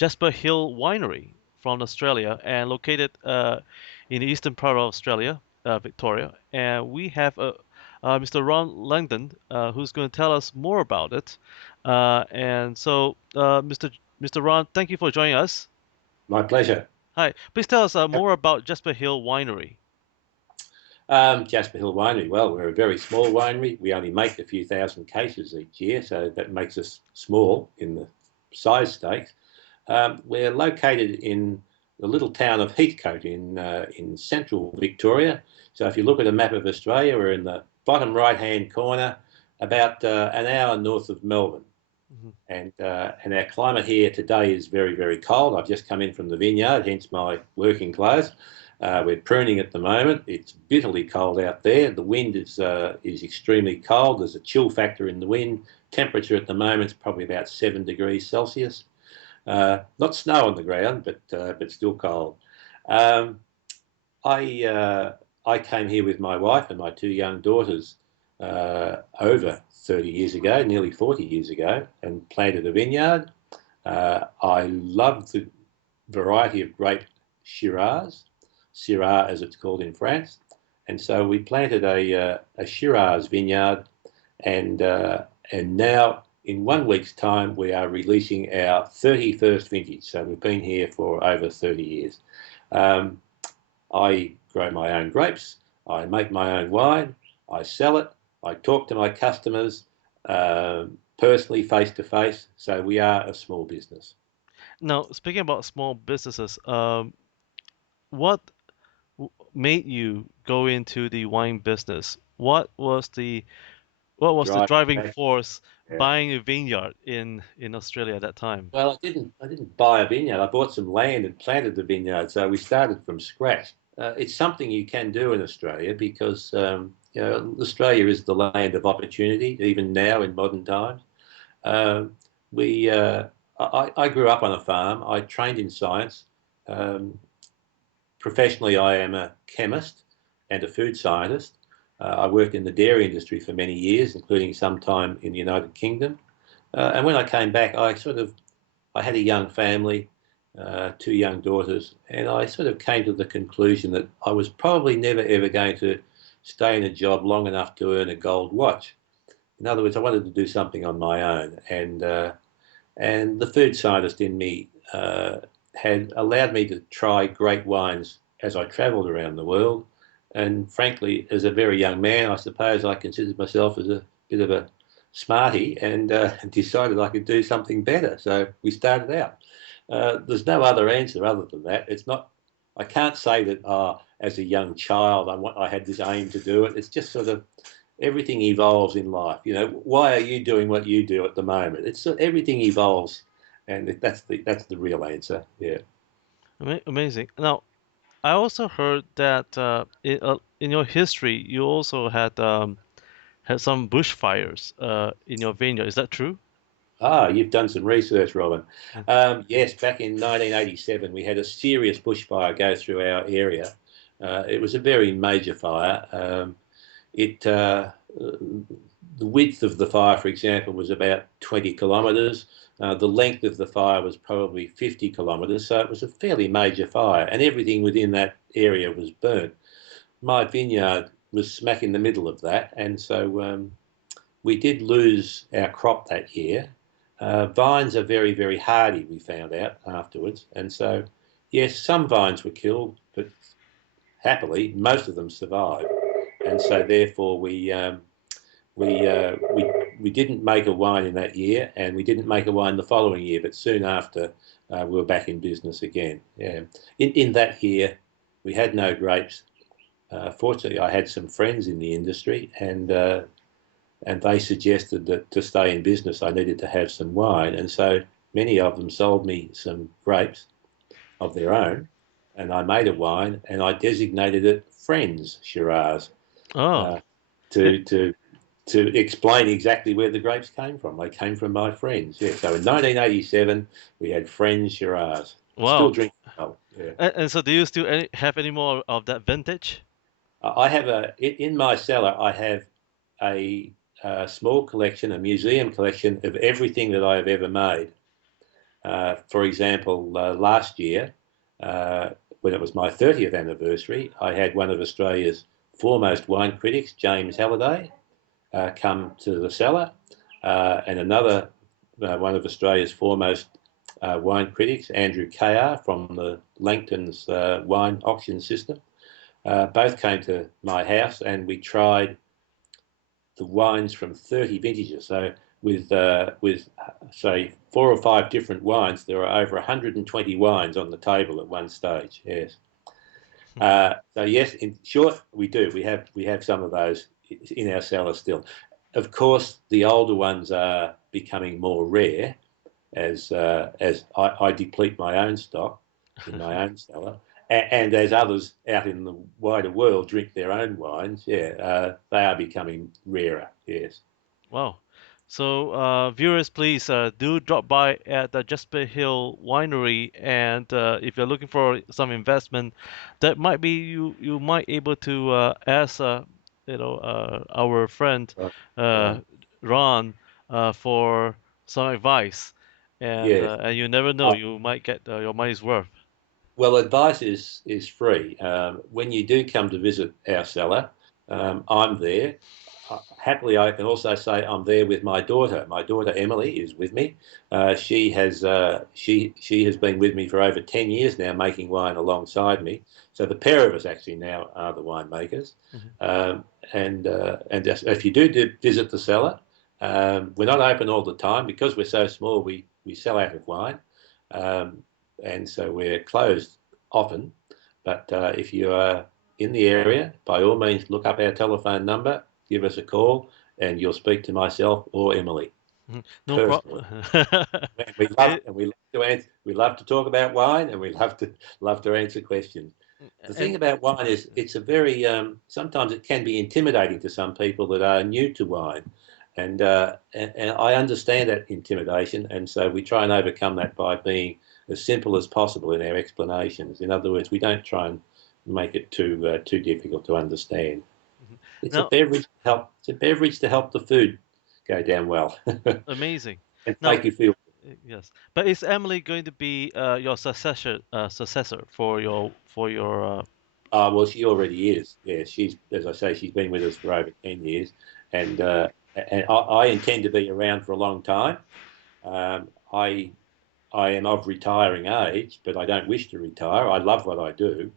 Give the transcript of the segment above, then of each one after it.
Jasper Hill Winery from Australia and located in the eastern part of Australia, Victoria. And we have Mr. Ron Langdon who's going to tell us more about it. Mr. Ron, thank you for joining us. My pleasure. Hi, please tell us more about Jasper Hill Winery. Jasper Hill Winery. Well, we're a very small winery. We only make a few thousand cases each year, so that makes us small in the size stakes. We're located in the little town of Heathcote in central Victoria. So if you look at a map of Australia, we're in the bottom right-hand corner, about an hour north of Melbourne. Mhm. And our climate here today is very, very cold. I've just come in from the vineyard, hence my working clothes. We're pruning at the moment. It's bitterly cold out there. The wind is extremely cold. There's a chill factor in the wind. Temperature at the moment is probably about 7 degrees Celsius. Not snow on the ground, but still cold. Um, I came here with my wife and my two young daughters over 30 years ago, nearly 40 years ago, and planted a vineyard. I love the variety of grape Shiraz, Syrah as it's called in France, and so we planted a Shiraz vineyard, and now in 1 week's time we are releasing our 31st vintage. So we've been here for over 30 years. Um, I grow my own grapes, I make my own wine, I sell it, I talk to my customers personally, face to face. So we are a small business. Now, speaking about small businesses, what made you go into the wine business? What was the Drive. driving force Yeah. buying a vineyard in Australia at that time? Well, I didn't buy a vineyard. I bought some land and planted the vineyard. So we started from scratch. It's something you can do in Australia because Australia is the land of opportunity, even now in modern times. Um, we I grew up on a farm. I trained in science. Um, Professionally, I am a chemist and a food scientist. I worked in the dairy industry for many years, including some time in the United Kingdom. And when I came back, I had a young family, two young daughters, and I sort of came to the conclusion that I was probably never ever going to stay in a job long enough to earn a gold watch. In other words, I wanted to do something on my own, and the food scientist in me had allowed me to try great wines as I travelled around the world. And frankly, as a very young man, I suppose I considered myself as a bit of a smarty and decided I could do something better. So we started out. There's no other answer other than that. It's not. I can't say that as a young child I had this aim to do it. It's just sort of everything evolves in life. Why are you doing what you do at the moment? It's everything evolves, and that's the real answer. Yeah. Amazing. Now, I also heard that in your history, you also had some bushfires in your vineyard. Is that true? You've done some research, Robin. Yes, back in 1987, we had a serious bushfire go through our area. It was a very major fire. It The width of the fire, for example, was about 20 kilometres. The length of the fire was probably 50 kilometres, so it was a fairly major fire, and everything within that area was burnt. My vineyard was smack in the middle of that, and so we did lose our crop that year. Vines are very, very hardy, we found out afterwards, and so yes, some vines were killed, but happily most of them survived, and so therefore we uh, we we didn't make a wine in that year, and we didn't make a wine the following year. But soon after, we were back in business again. Yeah. In that year, we had no grapes. Fortunately, I had some friends in the industry, and they suggested that to stay in business, I needed to have some wine, and so many of them sold me some grapes of their own, and I made a wine, and I designated it Friends Shiraz Oh, uh, it, to to to explain exactly where the grapes came from. They came from my friends. Yeah. So in 1987, we had Friends Shiraz. Still wow. drinking. Oh, yeah. And so, do you still have any more of that vintage? I have in my cellar. I have a small collection, a museum collection of everything that I have ever made. For example, last year, uh, when it was my 30th anniversary, I had one of Australia's foremost wine critics, James Halliday, come to the cellar, and another one of Australia's foremost wine critics, Andrew Kayar from the Langton's wine auction system. Both came to my house and we tried the wines from 30 vintages. So with say 4 or 5 different wines, there are over 120 wines on the table at one stage. Yes. So yes, in short, we do. We have some of those in our cellar still. Of course, the older ones are becoming more rare as I deplete my own stock in my own cellar, and as others out in the wider world drink their own wines. Yeah, they are becoming rarer. Yes. Wow. So, viewers, please do drop by at the Jasper Hill Winery, and if you're looking for some investment, that might be you might able to ask our friend Right. uh, Right. Ron for some advice, Yes. and you never know, Uh, you might get your money's worth. Well, advice is free. When you do come to visit our cellar, I'm there. Happily, I can also say I'm there with my daughter. My daughter Emily is with me. She has been with me for over 10 years now, making wine alongside me. So the pair of us actually now are the winemakers. Mhm. Um, and if you do visit the cellar, we're not open all the time because we're so small. We sell out of wine. Um, and so we're closed often. But if you are in the area, by all means, look up our telephone number, give us a call, and you'll speak to myself or Emily Mhm. No personally. problem. And we love It, and we love to answer, we love to talk about wine, and we love to answer questions. The thing and about wine is it's a very sometimes it can be intimidating to some people that are new to wine, and I understand that intimidation, and so we try and overcome that by being as simple as possible in our explanations. In other words, we don't try and make it too difficult to understand. Mhm. It's a Now, beverage to help. It's a beverage to help the food go down well amazing. and Now, make you feel. yes, but is Emily going to be your successor for your Well, she already is. Yeah, she's, as I say, she's been with us for over 10 years, and I intend to be around for a long time. Um, I I am of retiring age, but I don't wish to retire. I love what I do,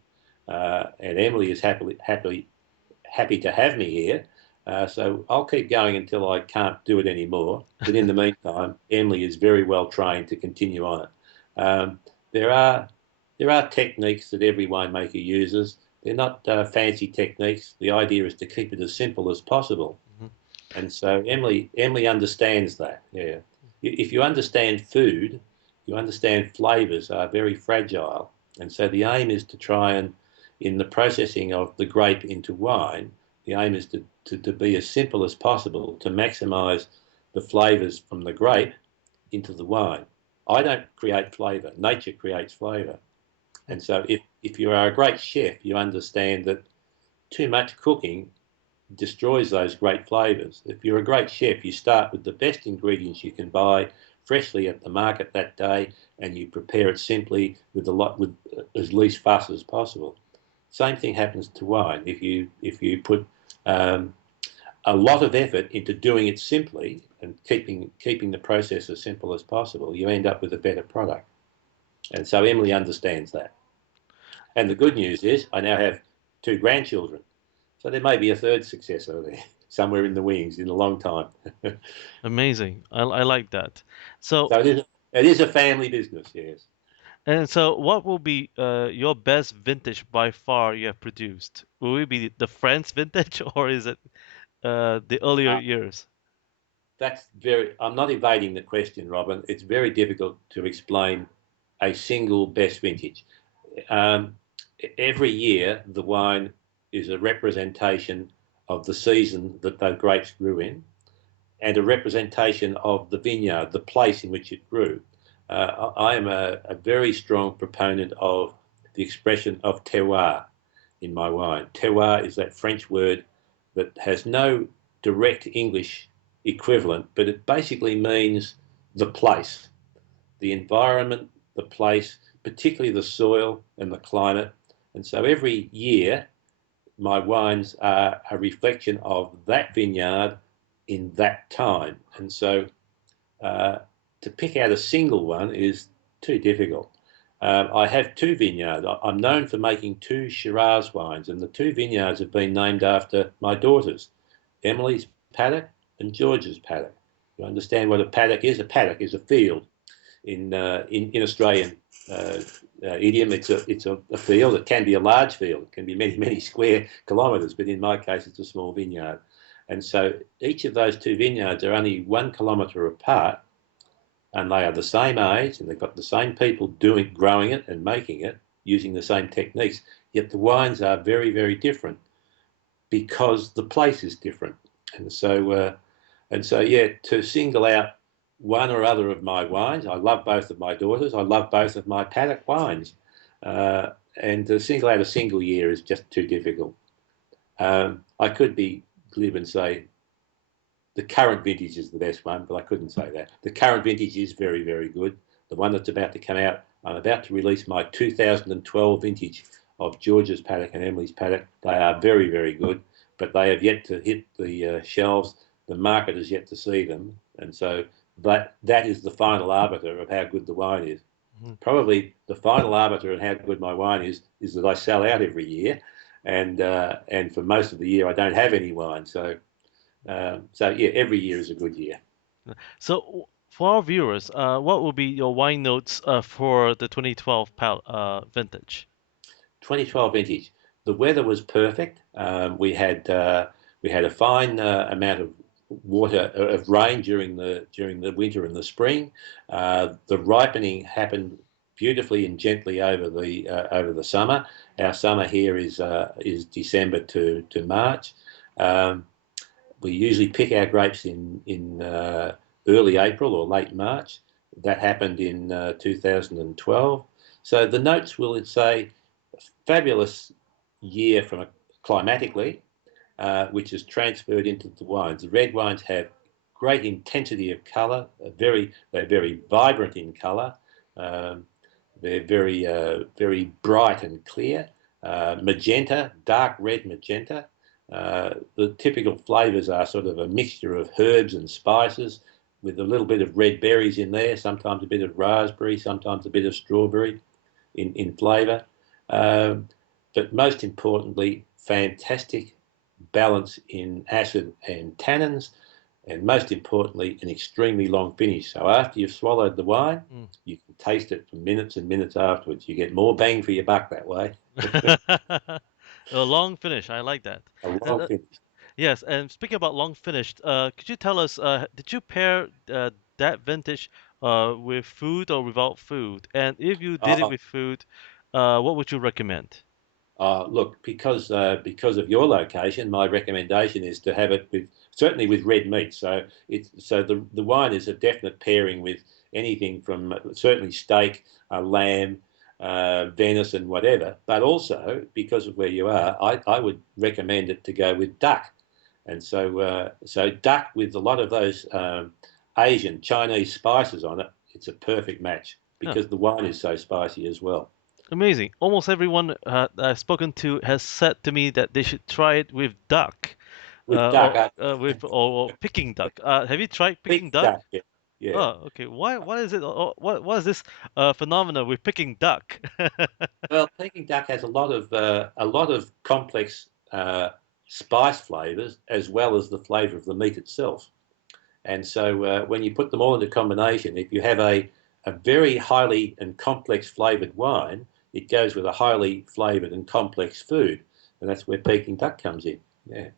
and Emily is happy to have me here. So I'll keep going until I can't do it anymore. But in the meantime, Emily is very well trained to continue on it. There are techniques that every winemaker uses. They're not fancy techniques. The idea is to keep it as simple as possible. Mhm. And so Emily understands that. Yeah, if you understand food, you understand flavors are very fragile, and so the aim is to try and, in the processing of the grape into wine, the aim is to be as simple as possible to maximize the flavors from the grape into the wine. I don't create flavor, nature creates flavor. And so if you are a great chef, you understand that too much cooking destroys those great flavors. If you're a great chef, you start with the best ingredients you can buy freshly at the market that day, and you prepare it simply with as least fuss as possible. Same thing happens to wine. If you put um, a lot of effort into doing it simply and keeping the process as simple as possible, you end up with a better product. And so Emily understands that. And the good news is I now have 2 grandchildren. So there may be a third successor there, somewhere in the wings in a long time. Amazing. I like that. So, So it is a family business, yes. and so, what will be your best vintage by far you have produced? Will it be the Friends vintage, or is it the earlier Uh, years? I'm not evading the question, Robin. It's very difficult to explain a single best vintage. Um, every year, the wine is a representation of the season that the grapes grew in, and a representation of the vineyard, the place in which it grew. I am a very strong proponent of the expression of terroir in my wine. Terroir is that French word that has no direct English equivalent, but it basically means the place. the environment, the place, particularly the soil and the climate. And so every year, my wines are a reflection of that vineyard in that time. And so uh, to pick out a single one is too difficult. I have two vineyards. I'm known for making two Shiraz wines, and the two vineyards have been named after my daughters, Emily's paddock and George's paddock. You understand what a paddock is? A paddock is a field in Australian uh, idiom. It's a field. It can be a large field. It can be many square kilometres, but in my case, it's a small vineyard. And so each of those two vineyards are only 1 kilometre apart, and they are the same age, and they've got the same people growing it and making it using the same techniques. Yet the wines are very different because the place is different. And so yeah, to single out one or other of my wines, I love both of my daughters. I love both of my paddock wines, and to single out a single year is just too difficult. I could be glib and say the current vintage is the best one, but I couldn't say that. The current vintage is very good. The one that's about to come out, I'm about to release my 2012 vintage of George's paddock and Emily's paddock. They are very good, but they have yet to hit the shelves. The market has yet to see them, and so that is the final arbiter of how good the wine is. Mm-hmm. Probably the final arbiter of how good my wine is that I sell out every year, and for most of the year I don't have any wine. So yeah, every year is a good year. So for our viewers, what will be your wine notes for the 2012 vintage? 2012 vintage. The weather was perfect. We had a fine amount of water of rain during the winter and the spring. The ripening happened beautifully and gently over the summer. Our summer here is December to March. We usually pick our grapes in early April or late March. That happened in 2012. So the notes will say fabulous year from climatically, which is transferred into the wines. The red wines have great intensity of colour. They're very vibrant in colour. They're very bright and clear. Magenta, dark red magenta. The typical flavours are sort of a mixture of herbs and spices with a little bit of red berries in there, sometimes a bit of raspberry, sometimes a bit of strawberry in flavour. But most importantly, fantastic balance in acid and tannins, and most importantly, an extremely long finish. So after you've swallowed the wine, you can taste it for minutes and minutes afterwards. You get more bang for your buck that way. A long finish, I like that. A long finish. Yes, and speaking about long finished, could you tell us, did you pair that vintage with food or without food? And if you did it with food, what would you recommend? Look, because of your location, my recommendation is to have it certainly with red meat. So the wine is a definite pairing with anything from certainly steak, lamb, venison, whatever. But also because of where you are, I would recommend it to go with duck. And so duck with a lot of those Asian, Chinese spices on it, it's a perfect match because the wine is so spicy as well. Amazing. Almost everyone I've spoken to has said to me that they should try it with duck, With duck, or picking duck. Have you tried picking duck? duck, yeah. Yeah. Oh, okay. What is it? What is this phenomena with picking duck? Well, Peking duck has a lot of complex spice flavors as well as the flavor of the meat itself. And so when you put them all into combination, if you have a very highly and complex flavored wine, it goes with a highly flavored and complex food, and that's where Peking duck comes in. Yeah.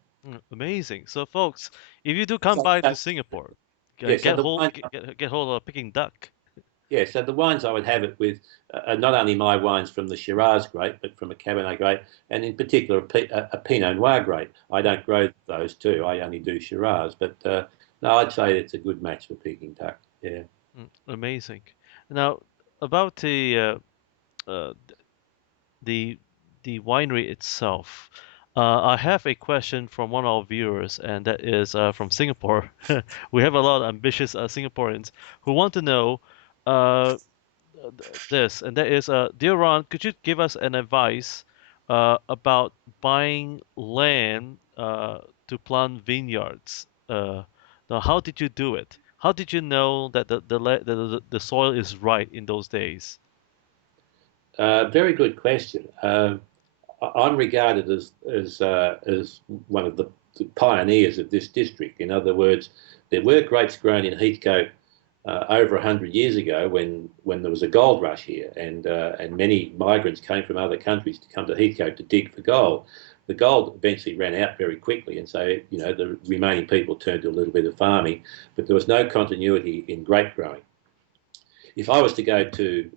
Amazing. So, folks, if you do come by to Singapore, Yeah, so get hold of Peking duck. Yeah, so the wines I would have it with are not only my wines from the Shiraz grape, but from a Cabernet grape, and in particular a Pinot Noir grape. I don't grow those two; I only do Shiraz. But no, I'd say it's a good match for Peking duck. Yeah. Amazing. Now, about uh, the the winery itself, I have a question from one of our viewers, and that is from Singapore. We have a lot of ambitious Singaporeans who want to know uh, this, and that is, dear Ron, could you give us an advice about buying land to plant vineyards? Now, how did you do it? How did you know that the soil is right in those days? Very good question. I'm regarded as one of the pioneers of this district. In other words, there were grapes grown in Heathcote over 100 years ago when there was a gold rush here, and many migrants came from other countries to come to Heathcote to dig for gold. The gold eventually ran out very quickly, and so the remaining people turned to a little bit of farming, but there was no continuity in grape growing. If I was to go to,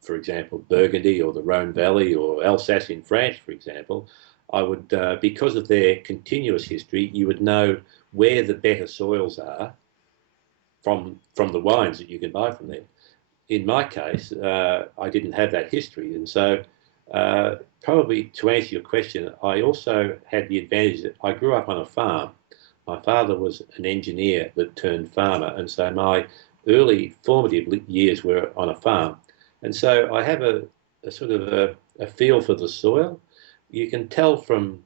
for example, Burgundy or the Rhone Valley or Alsace in France, for example, I would, because of their continuous history, you would know where the better soils are from the wines that you can buy from them. In my case, I didn't have that history, and so probably to answer your question, I also had the advantage that I grew up on a farm. My father was an engineer that turned farmer, and so my early formative years were on a farm, and so I have a sort of a feel for the soil. You can tell from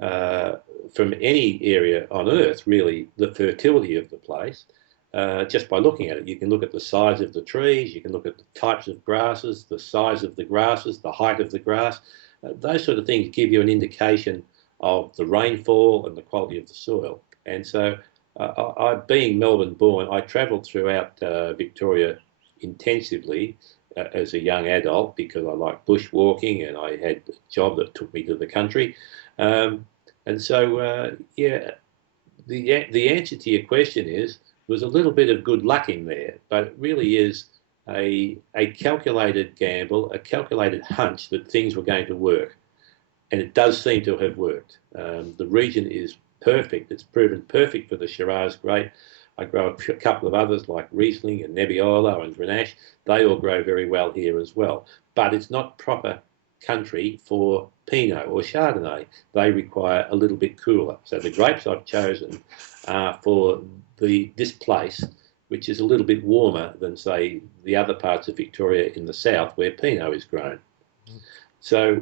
any area on Earth, really, the fertility of the place just by looking at it. You can look at the size of the trees, you can look at the types of grasses, the size of the grasses, the height of the grass. Those sort of things give you an indication of the rainfall and the quality of the soil. And so, being Melbourne born, I travelled throughout Victoria intensively as a young adult because I liked bushwalking and I had a job that took me to the country. And so, yeah, the answer to your question is was a little bit of good luck in there, but it really is a calculated gamble, a calculated hunch that things were going to work. And it does seem to have worked. The region is perfect. It's proven perfect for the Shiraz grape. I grow a couple of others like Riesling and Nebbiolo and Grenache. They all grow very well here as well. But it's not proper country for Pinot or Chardonnay. They require a little bit cooler. So the grapes I've chosen are for this place, which is a little bit warmer than, say, the other parts of Victoria in the south where Pinot is grown. So,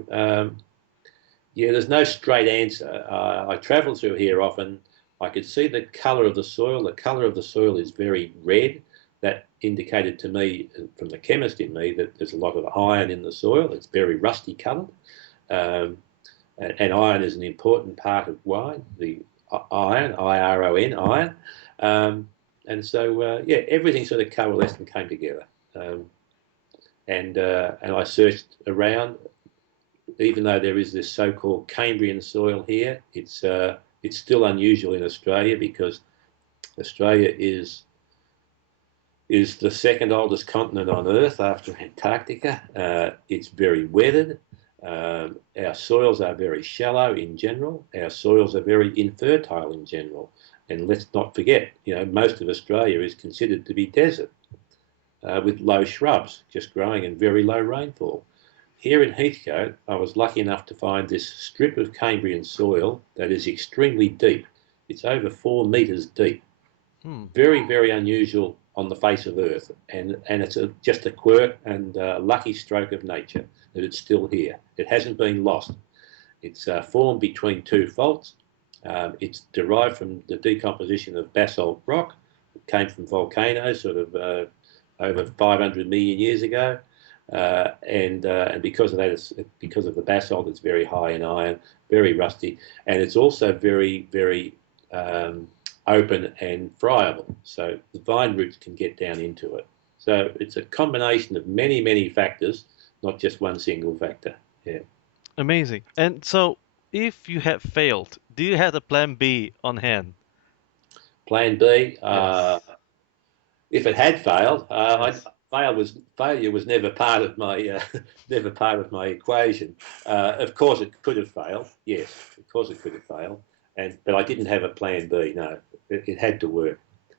yeah, there's no straight answer. I travel through here often. I could see the colour of the soil. The colour of the soil is very red. That indicated to me, from the chemist in me, that there's a lot of iron in the soil. It's very rusty coloured. And iron is an important part of wine, the iron, I-R-O-N, iron. And so, yeah, everything sort of coalesced and came together. And I searched around. Even though there is this so-called Cambrian soil here, it's still unusual in Australia because Australia is the second oldest continent on Earth after Antarctica. It's very weathered. Our soils are very shallow in general. Our soils are very infertile in general. And let's not forget, most of Australia is considered to be desert with low shrubs just growing and very low rainfall. Here in Heathcote, I was lucky enough to find this strip of Cambrian soil that is extremely deep. It's over 4 metres deep. Very, very unusual on the face of Earth. And it's just a quirk and a lucky stroke of nature that it's still here. It hasn't been lost. It's formed between two faults. It's derived from the decomposition of basalt rock. It came from volcanoes sort of over 500 million years ago. And because of that, because of the basalt, it's very high in iron, very rusty, and it's also very, very open and friable. So the vine roots can get down into it. So it's a combination of many, many factors, not just one single factor. Yeah. Amazing. And so, if you had failed, do you have a plan B on hand? Plan B. Yes. If it had failed, Yes. failure was never part of my never part of my equation. Of course, it could have failed. Yes, of course, it could have failed. But I didn't have a plan B. No, it had to work.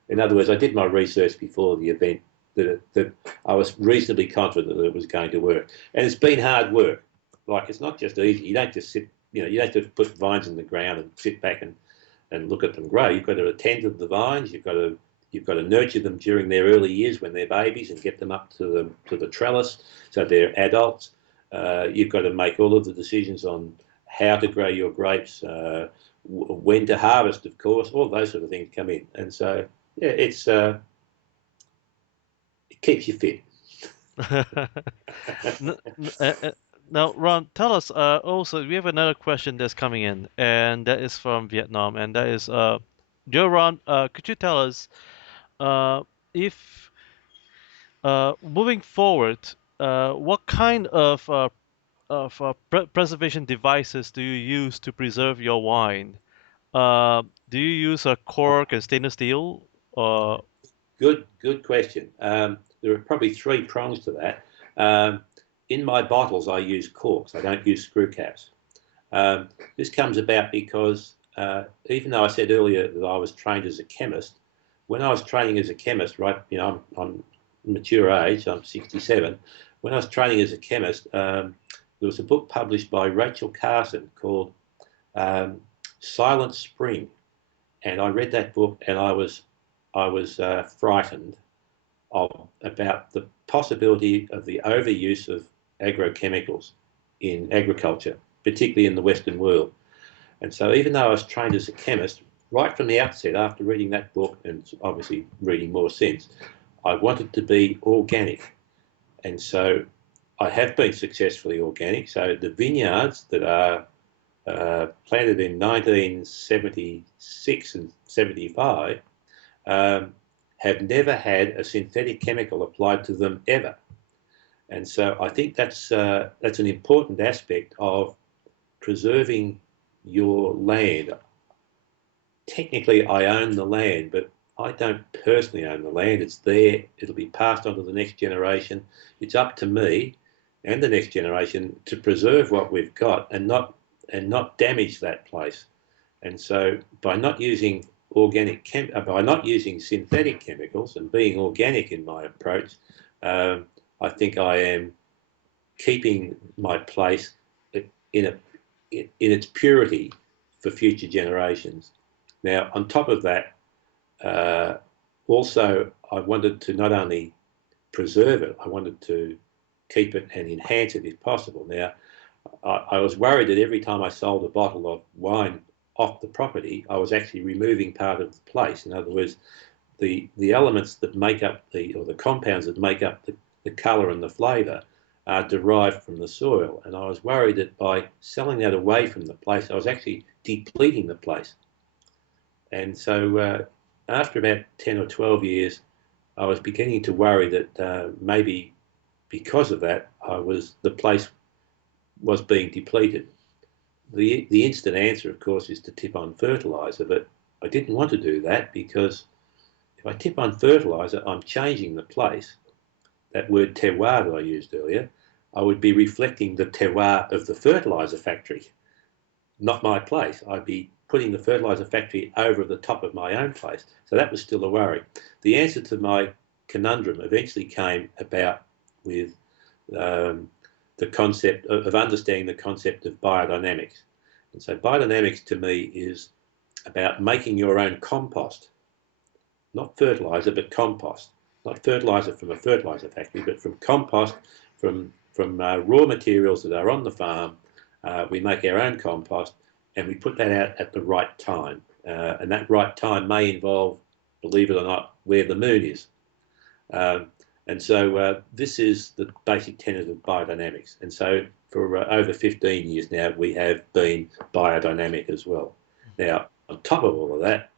In other words, I did my research before the event that I was reasonably confident that it was going to work. And it's been hard work. Like, it's not just easy. You don't just sit. You don't just put vines in the ground and sit back and look at them grow. You've got to attend to the vines. You've got to You've got to nurture them during their early years when they're babies and get them up to the trellis so they're adults. You've got to make all of the decisions on how to grow your grapes, when to harvest, of course. All those sort of things come in, and so yeah, it keeps you fit. N- n- uh, uh, Now, Ron, tell us also, we have another question that's coming in, and that is from Vietnam, and that is, dear Ron, could you tell us uh, if moving forward, what kind of preservation devices do you use to preserve your wine? Do you use a cork and stainless steel? Uh, Good question. There are probably three prongs to that. Um, in my bottles, I use corks. I don't use screw caps. This comes about because even though I said earlier that I was trained as a chemist, when I was training as a chemist, right, I'm mature age, I'm 67. When I was training as a chemist, there was a book published by Rachel Carson called um, Silent Spring, and I read that book and I was frightened about the possibility of the overuse of agrochemicals in agriculture, particularly in the Western world. And so, even though I was trained as a chemist, right from the outset, after reading that book and obviously reading more since, I wanted to be organic. And so, I have been successfully organic. So, the vineyards that are planted in 1976 and 75 um, have never had a synthetic chemical applied to them ever. And so I think that's an important aspect of preserving your land. Technically, I own the land, but I don't personally own the land. It's there. It'll be passed on to the next generation. It's up to me and the next generation to preserve what we've got and not damage that place. And so by not using synthetic chemicals and being organic in my approach, um, I think I am keeping my place in a in its purity for future generations. Now, on top of that, uh, also I wanted to not only preserve it, I wanted to keep it and enhance it if possible. Now, I was worried that every time I sold a bottle of wine off the property, I was actually removing part of the place. In other words, the elements that make up the compounds that make up the colour and the flavour are derived from the soil. And I was worried that by selling that away from the place, I was actually depleting the place. And so after about 10 or 12 years, I was beginning to worry that maybe because of that, the place was being depleted. The instant answer, of course, is to tip on fertiliser, but I didn't want to do that because if I tip on fertiliser, I'm changing the place. That word terroir that I used earlier, I would be reflecting the terroir of the fertiliser factory, not my place. I'd be putting the fertiliser factory over the top of my own place. So that was still a worry. The answer to my conundrum eventually came about with um, the concept of understanding the concept of biodynamics. And so biodynamics to me is about making your own compost, not fertilizer, but compost. Not fertilizer from a fertilizer factory, but from compost from raw materials that are on the farm. We make our own compost and we put that out at the right time. And that right time may involve, believe it or not, where the moon is. Um, and so this is the basic tenet of biodynamics. And so for over 15 years now, we have been biodynamic as well. Now, on top of all of that,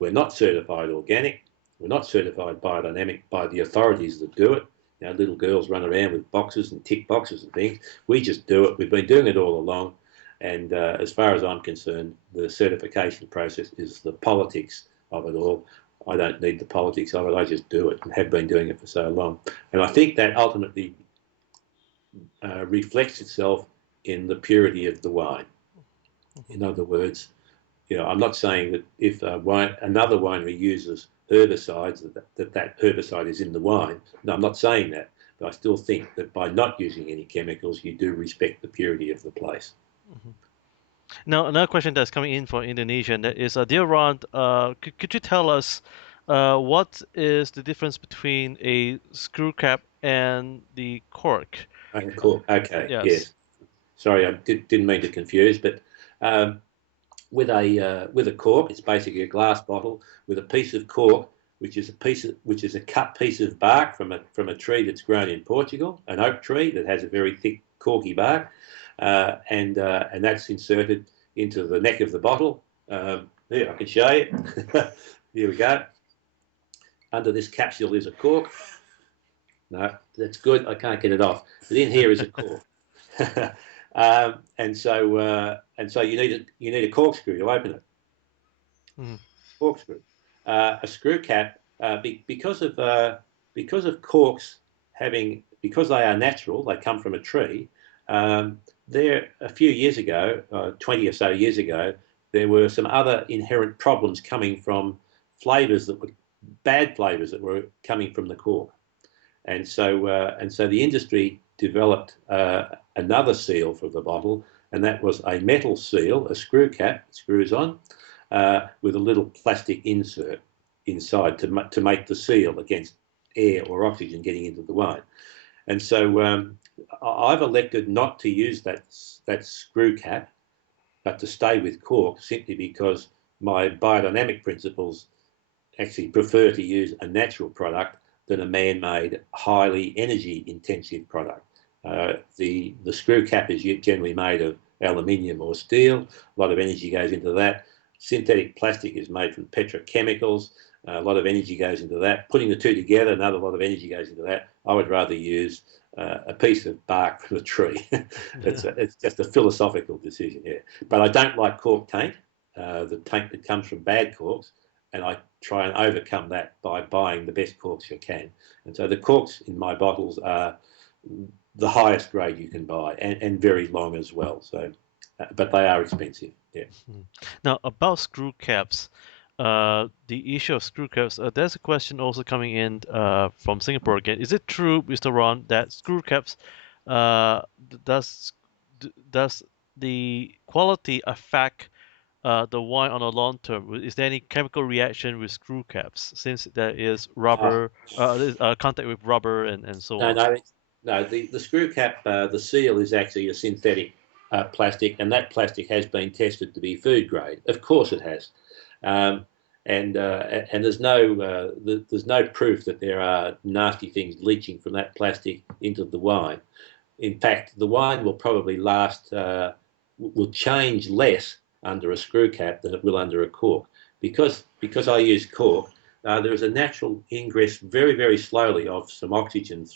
we're not certified organic. We're not certified biodynamic by the authorities that do it. Now, little girls run around with boxes and tick boxes and things. We just do it. We've been doing it all along. And as far as I'm concerned, the certification process is the politics of it all. I don't need the politics of it. I just do it and have been doing it for so long. And I think that ultimately reflects itself in the purity of the wine. In other words, I'm not saying that if another winery uses herbicides, that herbicide is in the wine. No, I'm not saying that. But I still think that by not using any chemicals, you do respect the purity of the place. Mhm. Now, another question that's coming in from Indonesia, and that is, dear Ron, could you tell us what is the difference between a screw cap and the cork? Cool. Okay. Yes. Yes. Sorry, I didn't mean to confuse, but um, with a cork, it's basically a glass bottle with a piece of cork, which is a cut piece of bark from a tree that's grown in Portugal, an oak tree that has a very thick corky bark, and that's inserted into the neck of the bottle. Here, I can show you. Here we go. Under this capsule is a cork. No, that's good. I can't get it off. But in here is a cork. And so you need a corkscrew to open it. Mhm. Corkscrew. A screw cap, because of corks because they are natural, they come from a tree. There a few years ago, 20 or so years ago, there were some other inherent problems coming from flavors that were bad flavors that were coming from the cork. And so the industry developed another seal for the bottle, and that was a metal seal, a screw cap, screws on, with a little plastic insert inside to make the seal against air or oxygen getting into the wine. And so I've elected not to use that screw cap, but to stay with cork simply because my biodynamic principles actually prefer to use a natural product than a man-made, highly energy-intensive product. The screw cap is generally made of aluminium or steel. A lot of energy goes into that. Synthetic plastic is made from petrochemicals. A lot of energy goes into that. Putting the two together, another lot of energy goes into that. I would rather use a piece of bark from a tree. Yeah. It's just a philosophical decision, yeah. But I don't like cork taint, the taint that comes from bad corks, and I try and overcome that by buying the best corks you can. And so the corks in my bottles are the highest grade you can buy, and very long as well. So, but they are expensive. Yeah. Mhm. Now, about screw caps, the issue of screw caps, there's a question also coming in from Singapore again. Is it true, Mr. Ron, that screw caps, uh, does does the quality affect the wine on a long term? Is there any chemical reaction with screw caps since there is Uh, rubber, contact with rubber and so no, on? no, no. The screw cap, the seal is actually a synthetic plastic, and that plastic has been tested to be food grade. Of course, it has. Um, and there's no proof that there are nasty things leaching from that plastic into the wine. In fact, the wine will probably will change less under a screw cap than it will under a cork. Because I use cork, there is a natural ingress very, very slowly of some oxygen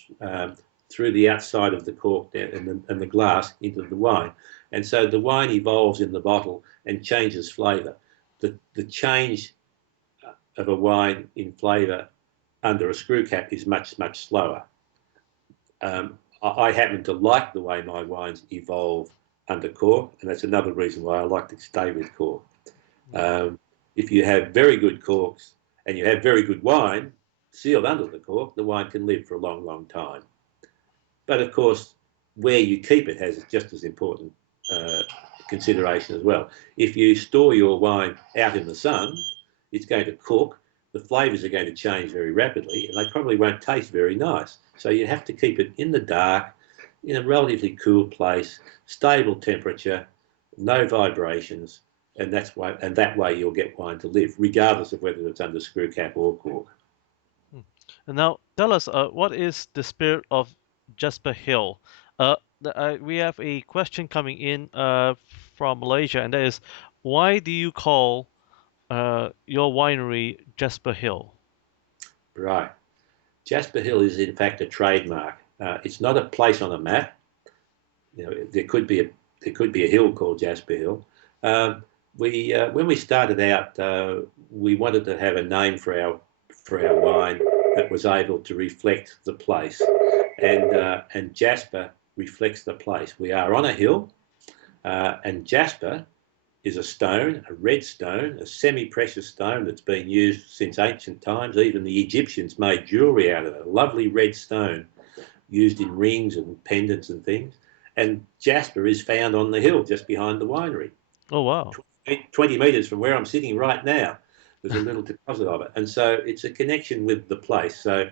through the outside of the cork and the glass into the wine. And so the wine evolves in the bottle and changes flavour. The change of a wine in flavour under a screw cap is much, much slower. I happen to like the way my wines evolve under cork, and that's another reason why I like to stay with cork. Um, if you have very good corks and you have very good wine sealed under the cork, the wine can live for a long, long time. But of course, where you keep it has just as important uh, consideration as well. If you store your wine out in the sun, it's going to cook. The flavours are going to change very rapidly, and they probably won't taste very nice. So you have to keep it in the dark, in a relatively cool place, stable temperature, no vibrations, and that way you'll get wine to live, regardless of whether it's under screw cap or cork. Hmm. And now tell us, what is the spirit of Jasper Hill? We have a question coming in from Malaysia, and that is, why do you call your winery Jasper Hill? Right. Jasper Hill is in fact a trademark. It's not a place on a map. You know, there could be a hill called Jasper Hill. We When we started out, we wanted to have a name for our wine that was able to reflect the place, and Jasper reflects the place. We are on a hill, and Jasper is a stone, a red stone, a semi-precious stone that's been used since ancient times. Even the Egyptians made jewelry out of it, a lovely red stone used in rings and pendants and things. And jasper is found on the hill just behind the winery, Oh wow. 20 metres from where I'm sitting right now. There's a little deposit of it, and so it's a connection with the place. So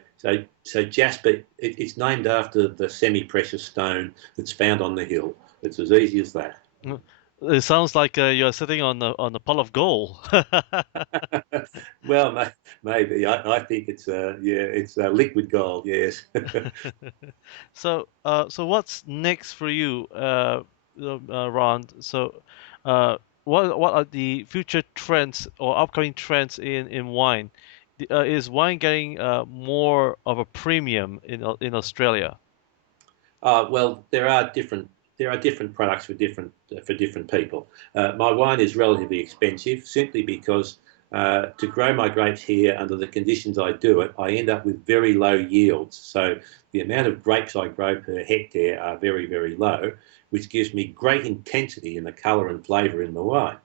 Jasper, it's named after the semi-precious stone that's found on the hill. It's as easy as that. Mm. It sounds like you're sitting on a pot of gold. Well, maybe I think it's it's liquid gold. Yes. So what's next for you, Ron? What are the future trends or upcoming trends in wine? Is wine getting more of a premium in Australia? Well, there are different products for different people. My wine is relatively expensive simply because to grow my grapes here under the conditions I do it, I end up with very low yields. So the amount of grapes I grow per hectare are very, very low, which gives me great intensity in the colour and flavour in the wine.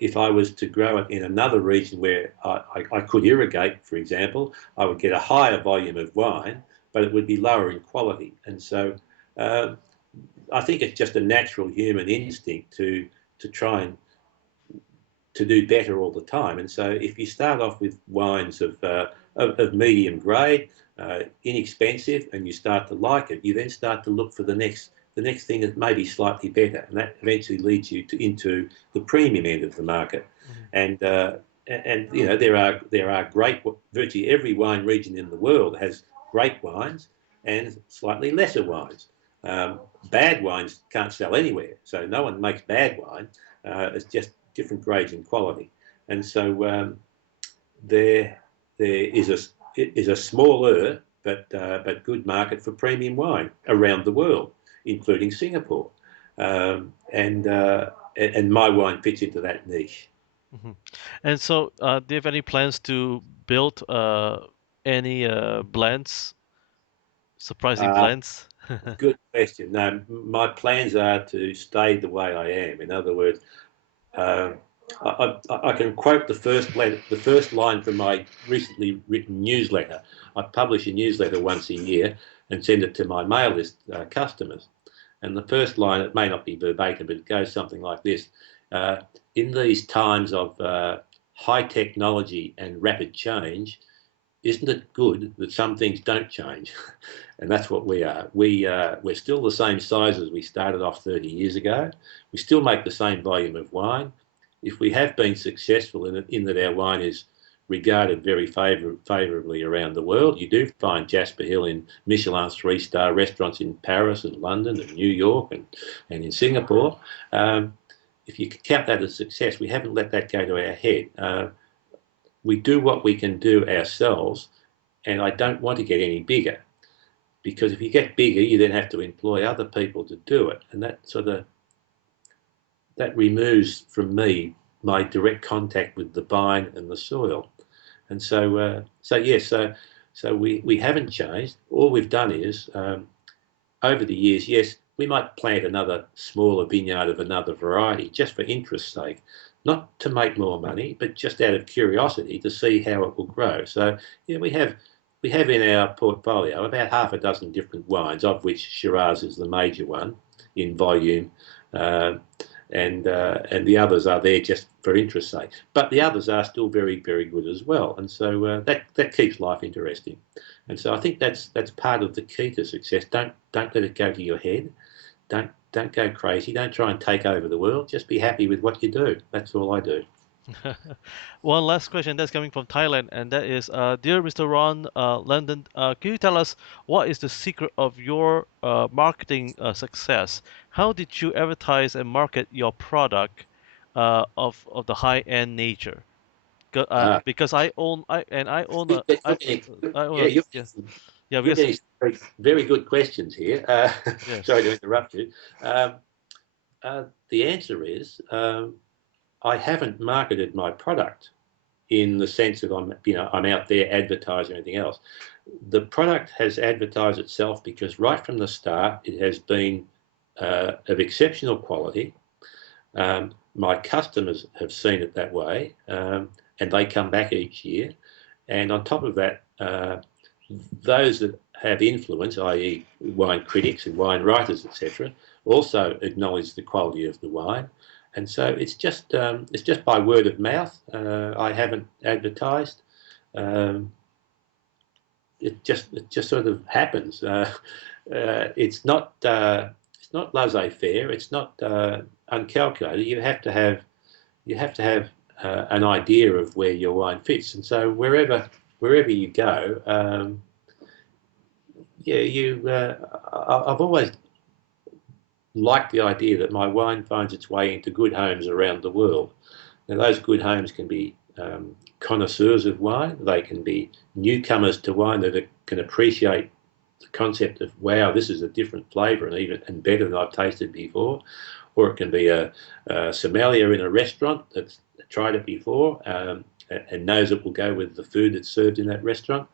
If I was to grow it in another region where I could irrigate, for example, I would get a higher volume of wine, but it would be lower in quality. And so uh, I think it's just a natural human instinct to try and to do better all the time. And so if you start off with wines of medium grade, inexpensive, and you start to like it, you then start to look for the next thing that may be slightly better, and that eventually leads you into the premium end of the market. Mhm. And you know there are great, virtually every wine region in the world has great wines and slightly lesser wines. Bad wines can't sell anywhere, so no one makes bad wine. It's just different grades and quality. And so there there is a smaller but good market for premium wine around the world, including Singapore, and my wine fits into that niche. Mhm. And so, do you have any plans to build any blends, surprising Uh, blends? Good question. No, my plans are to stay the way I am. In other words, uh, I can quote the first line from my recently written newsletter. I publish a newsletter once a year and send it to my mail list customers. And the first line, it may not be verbatim, but it goes something like this. Uh, in these times of high technology and rapid change, isn't it good that some things don't change? And that's what we are. We're still the same size as we started off 30 years ago. We still make the same volume of wine. If we have been successful in that our wine is regarded very favourably around the world, you do find Jasper Hill in Michelin three-star restaurants in Paris and London and New York and in Singapore. Um, if you count that as success, we haven't let that go to our head. We do what we can do ourselves, and I don't want to get any bigger, because if you get bigger, you then have to employ other people to do it, and that removes from me my direct contact with the vine and the soil. And so we haven't changed. All we've done is over the years, yes, we might plant another smaller vineyard of another variety just for interest's sake, not to make more money, but just out of curiosity to see how it will grow. So yeah, we have in our portfolio about half a dozen different wines, of which Shiraz is the major one in volume, uh, and the others are there just for interest's sake. But the others are still very, very good as well, and so that keeps life interesting. And so I think that's part of the key to success. Don't let it go to your head. Don't go crazy. Don't try and take over the world. Just be happy with what you do. That's all I do. One last question that's coming from Thailand, and that is, dear Mr. Ron Landon, can you tell us what is the secret of your marketing success? How did you advertise and market your product of the high-end nature? Ah, Because I own a I own yeah, a you're yeah yeah you're because getting very, very good questions here. Sorry to yes. interrupt you. Um, the answer is I haven't marketed my product in the sense that I'm out there advertising or anything else. The product has advertised itself because right from the start it has been of exceptional quality. My customers have seen it that way, and they come back each year. And on top of that, those that have influence, i.e., wine critics and wine writers, etc., also acknowledge the quality of the wine. And so it's just by word of mouth. I haven't advertised. Um, it just sort of happens. It's not laissez-faire. It's not uncalculated. You have to have an idea of where your wine fits. And so wherever you go, yeah, I've always liked the idea that my wine finds its way into good homes around the world. Now, those good homes can be connoisseurs of wine. They can be newcomers to wine that can appreciate the concept of, wow, this is a different flavour and better than I've tasted before. Or it can be a sommelier in a restaurant that's tried it before and knows it will go with the food that's served in that restaurant.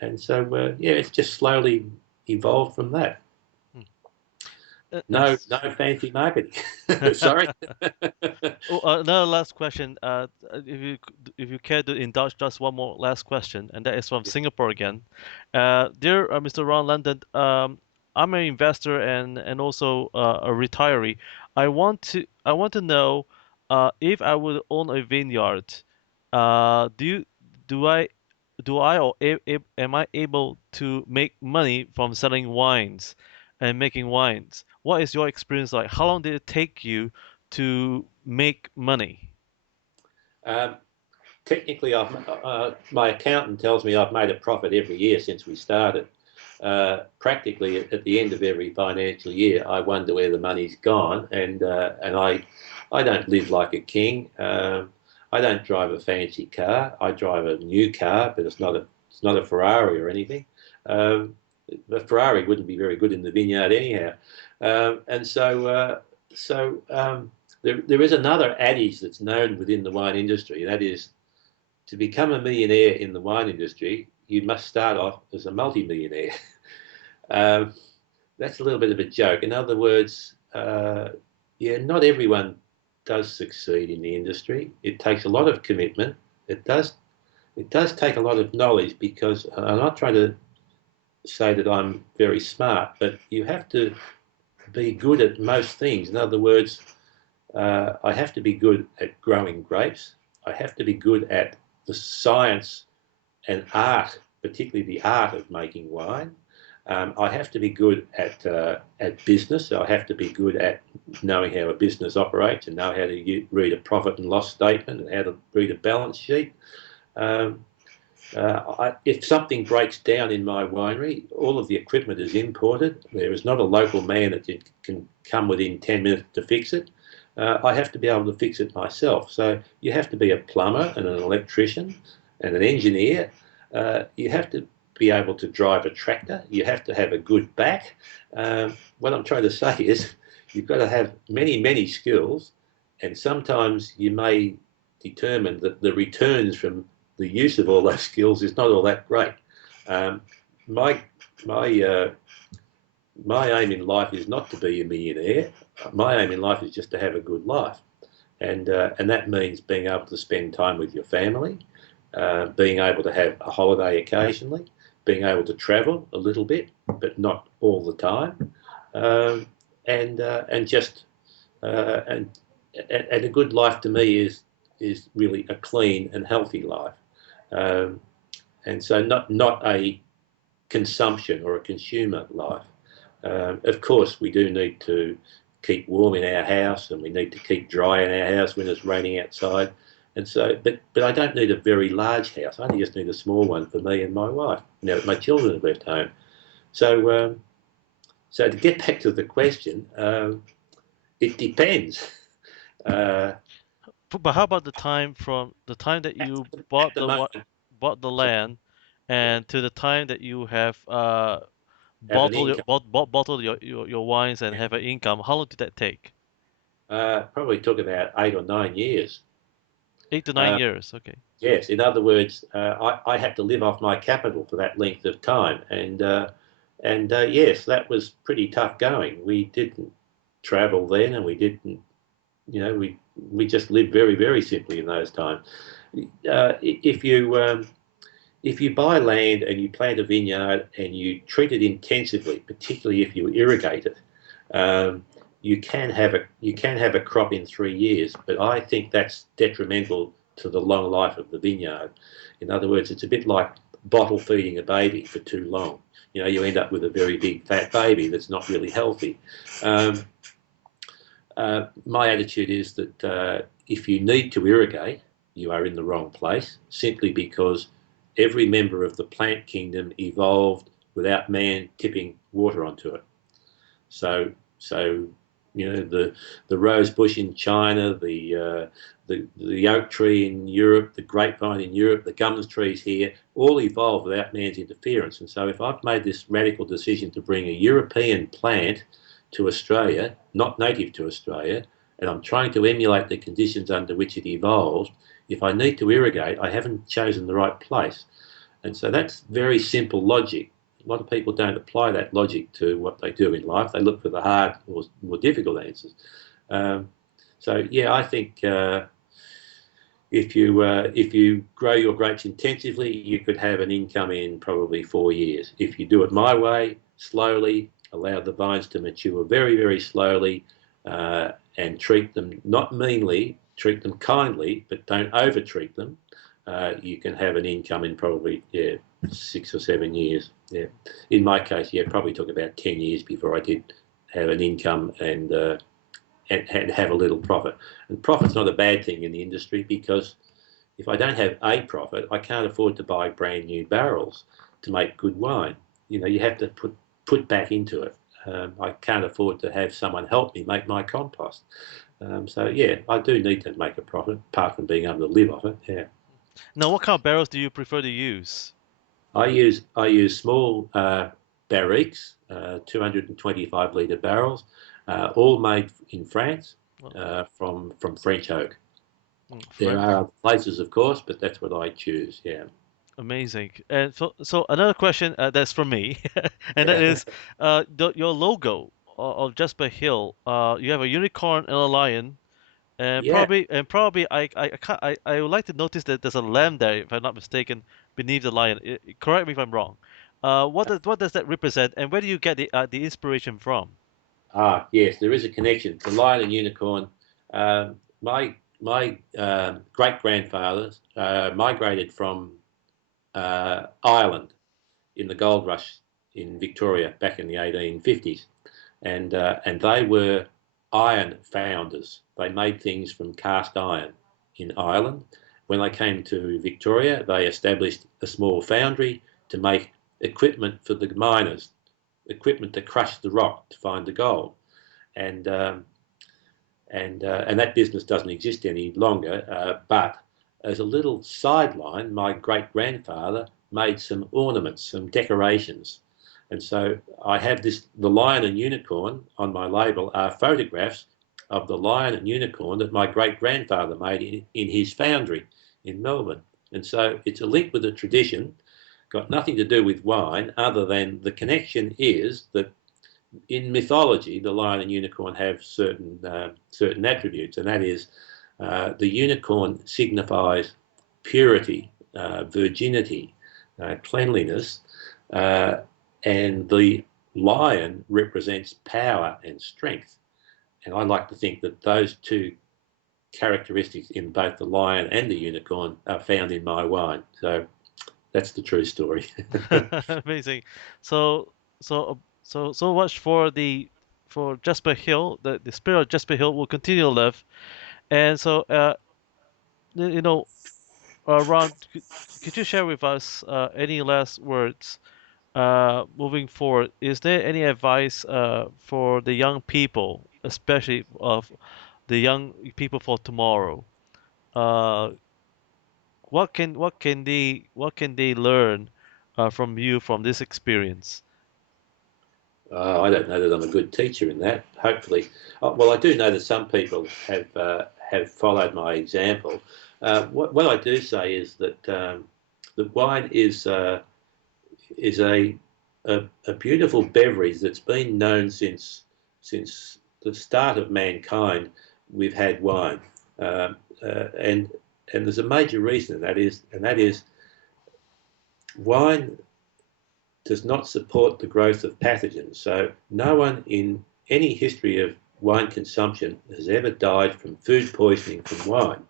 And so, yeah, it's just slowly evolved from that. Hmm. No, no fancy marketing. Sorry. Oh, another last question. If you care to indulge just one more last question, and that is from Singapore again. Dear Mr. Ron London, I'm an investor and also a retiree. I want to know if I would own a vineyard, do you do I do I or am I able to make money from selling wines and making wines? What is your experience like? How long did it take you to make money? Um, Technically, my accountant tells me I've made a profit every year since we started. Practically, at the end of every financial year, I wonder where the money's gone, and I don't live like a king. I don't drive a fancy car. I drive a new car, but it's not a Ferrari or anything. Um, the Ferrari wouldn't be very good in the vineyard anyhow. And so there is another adage that's known within the wine industry, and that is to become a millionaire in the wine industry, you must start off as a multi-millionaire. um, that's a little bit of a joke. In other words, yeah, not everyone does succeed in the industry. It takes a lot of commitment. It does. It does take a lot of knowledge because I'm not trying to say that I'm very smart, but you have to be good at most things. In other words, I have to be good at growing grapes. I have to be good at the science and art, particularly the art of making wine. I have to be good at business. So I have to be good at knowing how a business operates and know how to read a profit and loss statement and how to read a balance sheet. Um, if something breaks down in my winery, all of the equipment is imported. There is not a local man that can come within 10 minutes to fix it. I have to be able to fix it myself. So you have to be a plumber and an electrician and an engineer. You have to be able to drive a tractor. You have to have a good back. What I'm trying to say is you've got to have many, many skills, and sometimes you may determine that the returns from the use of all those skills is not all that great. Um, my my my aim in life is not to be a millionaire. My aim in life is just to have a good life, and that means being able to spend time with your family, being able to have a holiday occasionally, being able to travel a little bit, but not all the time, and just and a good life to me is really a clean and healthy life, um, and so not a consumption or a consumer life. Of course, we do need to keep warm in our house, and we need to keep dry in our house when it's raining outside. And so, but I don't need a very large house. I only just need a small one for me and my wife. Now that my children have left home. So, so to get back to the question, it depends. Uh, But how about the time from the time that at, you at the moment, bought the so, land yeah, and to the time that you have have an income. bottled your wines and have an income? How long did that take? Probably took about 8 or 9 years. 8 to 9 Uh, years. Okay. yes, in other words, I had to live off my capital for that length of time, and yes, that was pretty tough going. We didn't travel then, and we didn't, you know, we just lived very very simply in those times. If you if you buy land and you plant a vineyard and you treat it intensively, particularly if you irrigate it, um, you can have a crop in 3 years, but I think that's detrimental to the long life of the vineyard. In other words, it's a bit like bottle feeding a baby for too long. You end up with a very big fat baby that's not really healthy. Um, my attitude is that if you need to irrigate, you are in the wrong place, simply because every member of the plant kingdom evolved without man tipping water onto it. So the rose bush in China, the oak tree in Europe, the grapevine in Europe, the gums trees here, all evolved without man's interference. And so if I've made this radical decision to bring a European plant to Australia, not native to Australia, and I'm trying to emulate the conditions under which it evolved, if I need to irrigate, I haven't chosen the right place. And so that's very simple logic. A lot of people don't apply that logic to what they do in life. They look for the hard or more difficult answers. So yeah, I think if you grow your grapes intensively, you could have an income in probably 4 years. If you do it my way, slowly, allow the vines to mature very, very slowly, and treat them not meanly, treat them kindly, but don't over-treat them, you can have an income in probably 6 or 7 years. Yeah, in my case, probably took about 10 years before I did have an income and have a little profit. And profit's not a bad thing in the industry, because if I don't have a profit, I can't afford to buy brand new barrels to make good wine. You have to put back into it. I can't afford to have someone help me make my compost. So yeah, I do need to make a profit, apart from being able to live off it. Yeah. Now, what kind of barrels do you prefer to use? I use small barriques, 225 litre barrels, all made in France, Well, from French oak. There French. are other places, of course, but that's what I choose. Yeah. Amazing. And so another question that's from me, and that Yeah. is, your logo of Jasper Hill. You have a unicorn and a lion, and Yeah. probably I would like to notice that there's a lamb there, if I'm not mistaken, beneath the lion. Correct me if I'm wrong. What does that represent, and where do you get the inspiration from? Yes, there is a connection. The lion and unicorn. My great grandfathers migrated from Ireland in the gold rush in Victoria back in the 1850s, and they were iron founders. They made things from cast iron in Ireland. When they came to Victoria, they established a small foundry to make equipment for the miners, equipment to crush the rock to find the gold, and and that business doesn't exist any longer. But as a little sideline, my great grandfather made some ornaments, some decorations, and so I have the lion and unicorn on my label are photographs of the lion and unicorn that my great grandfather made in his foundry in Melbourne. And so it's a link with a tradition, got nothing to do with wine, other than the connection is that in mythology, the lion and unicorn have certain attributes, and that is the unicorn signifies purity, virginity, cleanliness, uh, and the lion represents power and strength. And I like to think that those two characteristics in both the lion and the unicorn are found in my wine. So that's the true story. Amazing. So so much for Jasper Hill. The spirit of Jasper Hill will continue to live. And so you know, Ron, could you share with us any last words moving forward? Is there any advice for the young people, especially of the young people for tomorrow? Uh, what can they learn from you from this experience? I don't know that I'm a good teacher in that. Hopefully, well, I do know that some people have followed my example. What I do say is that wine is a beautiful beverage that's been known since the start of mankind. We've had wine, and there's a major reason, and that is wine does not support the growth of pathogens. So no one in any history of wine consumption has ever died from food poisoning from wine.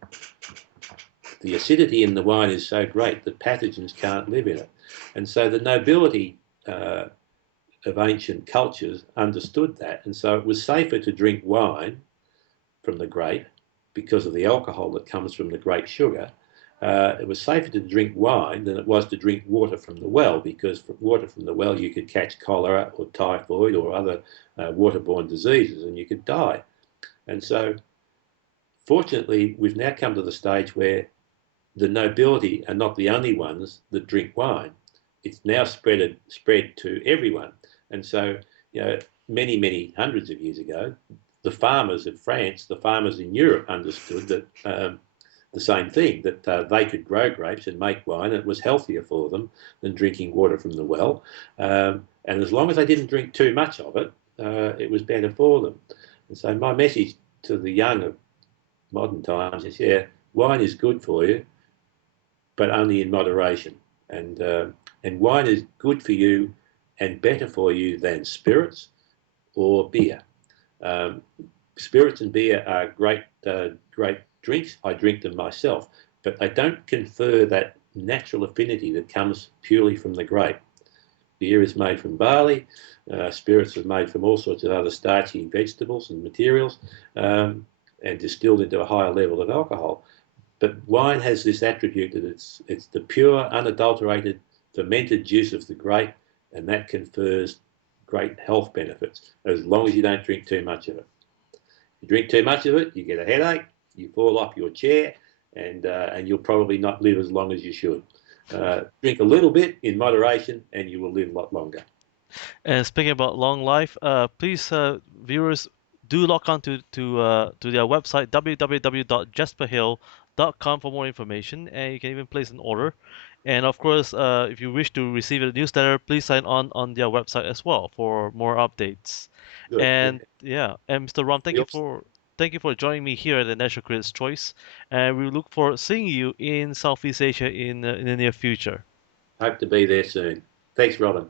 The acidity in the wine is so great that pathogens can't live in it. And so the nobility of ancient cultures understood that. And so it was safer to drink wine from the grape because of the alcohol that comes from the grape sugar. It was safer to drink wine than it was to drink water from the well, because water from the well you could catch cholera or typhoid or other waterborne diseases and you could die. And so fortunately, we've now come to the stage where the nobility are not the only ones that drink wine. It's now spread to everyone. And so, many hundreds of years ago, the farmers of France, the farmers in Europe understood that the same thing, that they could grow grapes and make wine, and it was healthier for them than drinking water from the well. And as long as they didn't drink too much of it, it was better for them. And so my message to the young of modern times is, wine is good for you, but only in moderation. And wine is good for you and better for you than spirits or beer. Um, Spirits and beer are great drinks. I drink them myself, but they don't confer that natural affinity that comes purely from the grape. Beer is made from barley. Spirits are made from all sorts of other starchy vegetables and materials, and distilled into a higher level of alcohol. But wine has this attribute that it's the pure, unadulterated, fermented juice of the grape, and that confers great health benefits, as long as you don't drink too much of it. If you drink too much of it, you get a headache, you fall off your chair, and you'll probably not live as long as you should. Drink a little bit in moderation, and you will live a lot longer. And speaking about long life, please, viewers, do log on to their website www.jasperhill.com for more information, and you can even place an order. And of course, if you wish to receive a newsletter, please sign on their website as well for more updates. Good. And yeah, and Mr. Rom, We also thank you for joining me here at the National Critics' Choice, and we look forward to seeing you in Southeast Asia in the near future. hope to be there soon. Thanks, Robin.